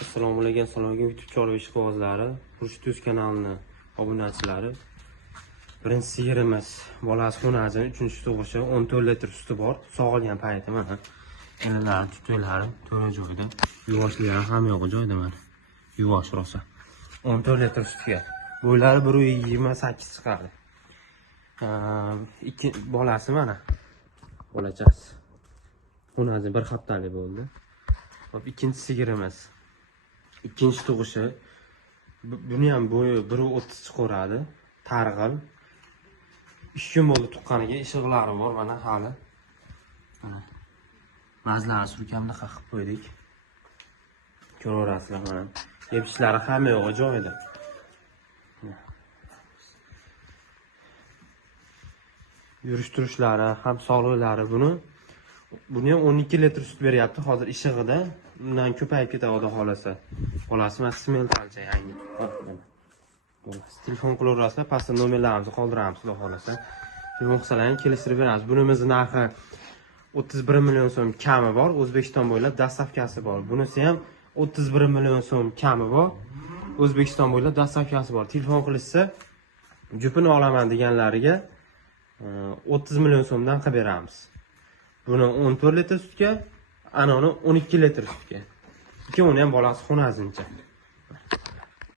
Assalomu alaykum YouTube chorva ishqibozlari, Xurshid kanalining obunachilari. Birinchi sigirimiz bolasi xunajin 3-tug'ishi 14 litr suti bor. Sog'ilgan payti mana. Elalari, tutoylari to'ra joyda. Yuvoshlari ham yo'q joyda mana. Yuvosh rosa. 14 litr sutga. Bo'ylari 1.28 chiqadi. Ikki bolasi mana. Bolachasi. Xunajin 1 haftalik bo'ldi. Hop, ikkinchi sigirimiz. Ikkinchi tug'ishi. Buni ham bo'yi 1.30 chiqaradi. Targ'il. 3 kun bo'ldi tuqqaniga, ishiqlari bor mana hali. Mana. Mazlari surkamda qaqib qo'ydik. Ko'rasizlar mana. Yeb-ichishlari hamma yo'q joyida. Yurish-turishlari ham sog'liqlari buni ham 12 litr sut beryapti hozir ishig'ida. Undan ko'payib ketadi xudo xolasa. Bolasi mana smeltalcha yangi. Telefon qilaverasizlar, pastda nomerlarimizni qoldiramiz xudo xolasa. Telefon qilsalaring kelishtirib beramiz. Bunimiz narxi 31 million so'm kami bor, O'zbekiston bo'ylab dastavkasi bor. Bunisi ham 31 million so'm kami bor, O'zbekiston bo'ylab dastavkasi bor. Telefon qilishsa, jupini olaman deganlariga 30 million so'mdan qilib beramiz. Buni 14 litr sutga, anoni 12 litr sutga. Ikkovini ham bolasi xunazincha.